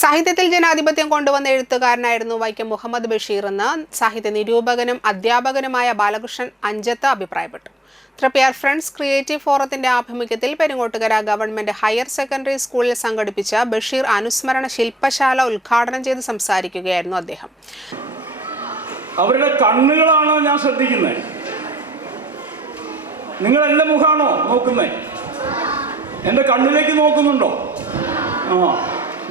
സാഹിത്യത്തിൽ ജനാധിപത്യം കൊണ്ടുവന്ന എഴുത്തുകാരനായിരുന്നു വൈക്കം മുഹമ്മദ് ബഷീർ എന്ന് സാഹിത്യ നിരൂപകനും അധ്യാപകനുമായ ബാലകൃഷ്ണൻ അഞ്ചത്ത് അഭിപ്രായപ്പെട്ടു. തൃപ്പയാർ ഫ്രണ്ട്സ് ക്രിയേറ്റീവ് ഫോറത്തിന്റെ ആഭിമുഖ്യത്തിൽ പെരുങ്ങോട്ടുകര ഗവൺമെന്റ് ഹയർ സെക്കൻഡറി സ്കൂളിൽ സംഘടിപ്പിച്ച ബഷീർ അനുസ്മരണ ശില്പശാല ഉദ്ഘാടനം ചെയ്ത് സംസാരിക്കുകയായിരുന്നു അദ്ദേഹം. അവരുടെ കണ്ണുകളാണോ ഞാൻ ശ്രദ്ധിക്കുന്നത്? നിങ്ങൾ എൻ്റെ മുഖാണോ നോക്കുന്നത്? എൻ്റെ കണ്ണിലേക്ക് നോക്കുന്നുണ്ടോ?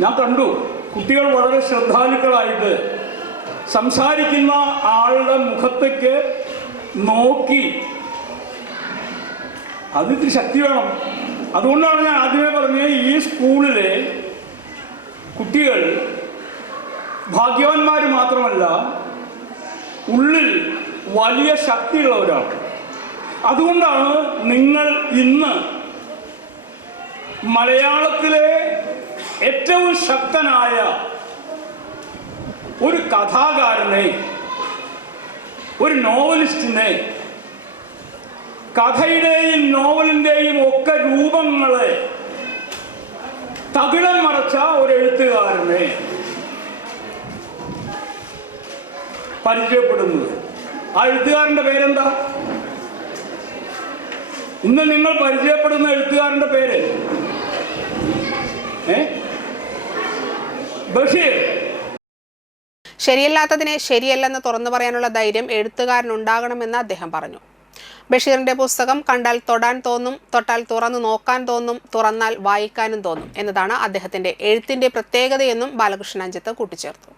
ഞാൻ കണ്ടു. കുട്ടികൾ വളരെ ശ്രദ്ധാലുക്കളായിട്ട് സംസാരിക്കുന്ന ആളുടെ മുഖത്തേക്ക് നോക്കി. അതിന് ശക്തി വേണം. അതുകൊണ്ടാണ് ഞാൻ ആദ്യമേ പറഞ്ഞത്, ഈ സ്കൂളിലെ കുട്ടികൾ ഭാഗ്യവാന്മാർ മാത്രമല്ല, ഉള്ളിൽ വലിയ ശക്തിയുള്ളവരാണ്. അതുകൊണ്ടാണ് നിങ്ങൾ ഇന്ന് മലയാളത്തിലെ ഏറ്റവും ശക്തനായ ഒരു കഥാകാരനെ, ഒരു നോവലിസ്റ്റിനെ, കഥയുടെയും നോവലിൻ്റെയും ഒക്കെ രൂപങ്ങളെ തകിടം മറച്ച ഒരു എഴുത്തുകാരനെ പരിചയപ്പെടുന്നത്. ആ എഴുത്തുകാരൻ്റെ പേരെന്താ? ഇന്ന് നിങ്ങൾ പരിചയപ്പെടുന്ന എഴുത്തുകാരൻ്റെ പേര് ബഷീർ. ശരിയല്ലാത്തതിനെ ശരിയല്ലെന്ന് തുറന്നു പറയാനുള്ള ധൈര്യം എഴുത്തുകാരനുണ്ടാകണമെന്ന് അദ്ദേഹം പറഞ്ഞു. ബഷീറിന്റെ പുസ്തകം കണ്ടാൽ തൊടാൻ തോന്നും, തൊട്ടാൽ തുറന്നു നോക്കാൻ തോന്നും, തുറന്നാൽ വായിക്കാനും തോന്നും എന്നതാണ് അദ്ദേഹത്തിന്റെ എഴുത്തിന്റെ പ്രത്യേകതയെന്നും ബാലകൃഷ്ണൻ അഞ്ചത്ത് കൂട്ടിച്ചേർത്തു.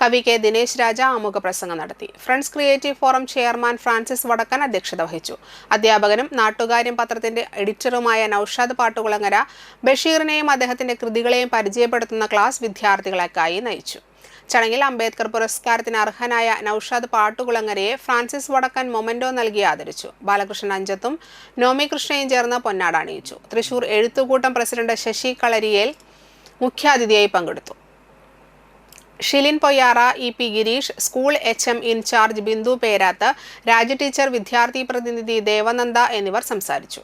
കവി കെ ദിനേശ് രാജ ആമുഖ പ്രസംഗം നടത്തി. Friends creative forum chairman Francis വടക്കൻ അധ്യക്ഷത വഹിച്ചു. അധ്യാപകനും നാട്ടുകാര്യം പത്രത്തിന്റെ എഡിറ്ററുമായ നൌഷാദ് പാട്ടുകുളങ്ങര ബഷീറിനെയും അദ്ദേഹത്തിന്റെ കൃതികളെയും പരിചയപ്പെടുത്തുന്ന ക്ലാസ് വിദ്യാർത്ഥികളെക്കായി നയിച്ചു. ചടങ്ങിൽ അംബേദ്കർ പുരസ്കാരത്തിന് അർഹനായ നൌഷാദ് പാട്ടുകുളങ്ങരയെ ഫ്രാൻസിസ് വടക്കൻ മൊമെന്റോ നൽകി ആദരിച്ചു. ബാലകൃഷ്ണൻ അഞ്ചത്തും നോമി കൃഷ്ണയും ചേർന്ന് പൊന്നാട അണിയിച്ചു. തൃശൂർ എഴുത്തുകൂട്ടം പ്രസിഡന്റ് ശശി കളരിയേൽ മുഖ്യാതിഥിയായി പങ്കെടുത്തു. Shilin Poyyara, E P Girish, school HM incharge Bindu Perath, Raja teacher, വിദ്യാർത്ഥി പ്രതിനിധി ദേവനന്ദ എന്നിവർ സംസാരിച്ചു.